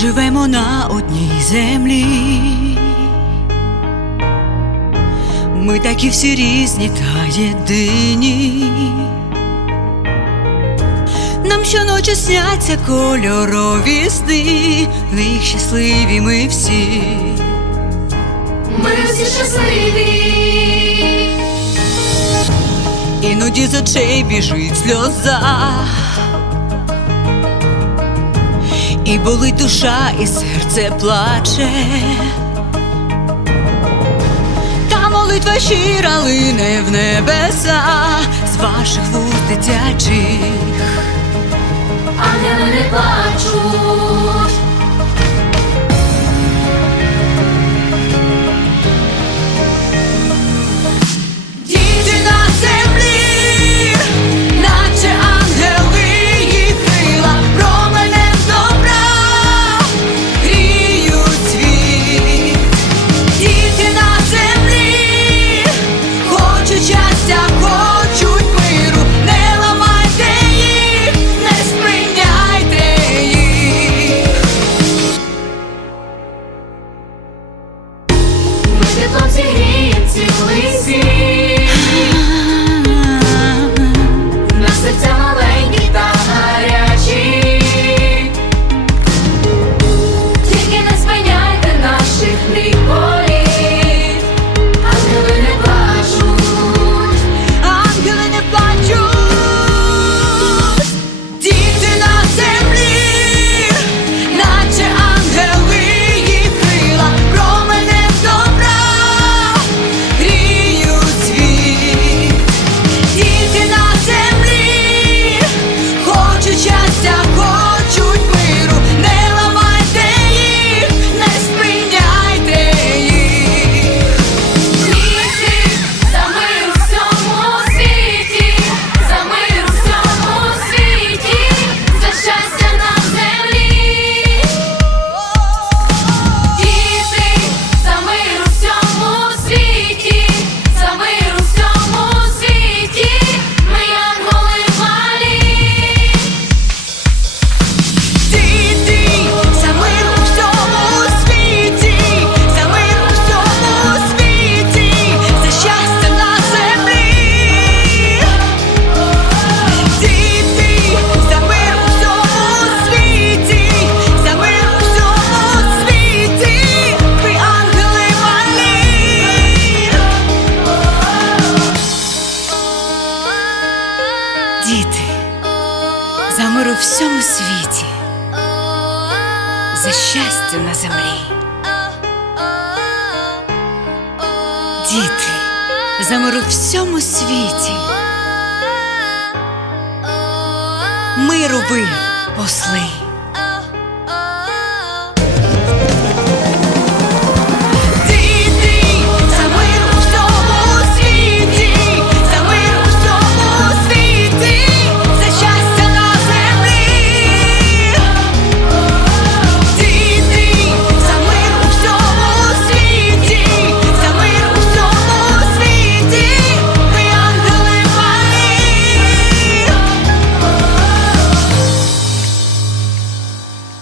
живемо на одній землі. Ми такі всі різні та єдині. Нам щоночі сняться кольорові сни, в них щасливі ми всі. Ми всі щасливі, Іноді з очей біжить сльоза. І болить душа, і серце плаче. Та молитва щира лине в небеса з ваших вуз дитячих. ангели не плачуть. Ми теплом зігрієм цілий світ. Діти, за мир у всьому світі, за щастя на землі. Діти, за мир у всьому світі. Миру ви, посли.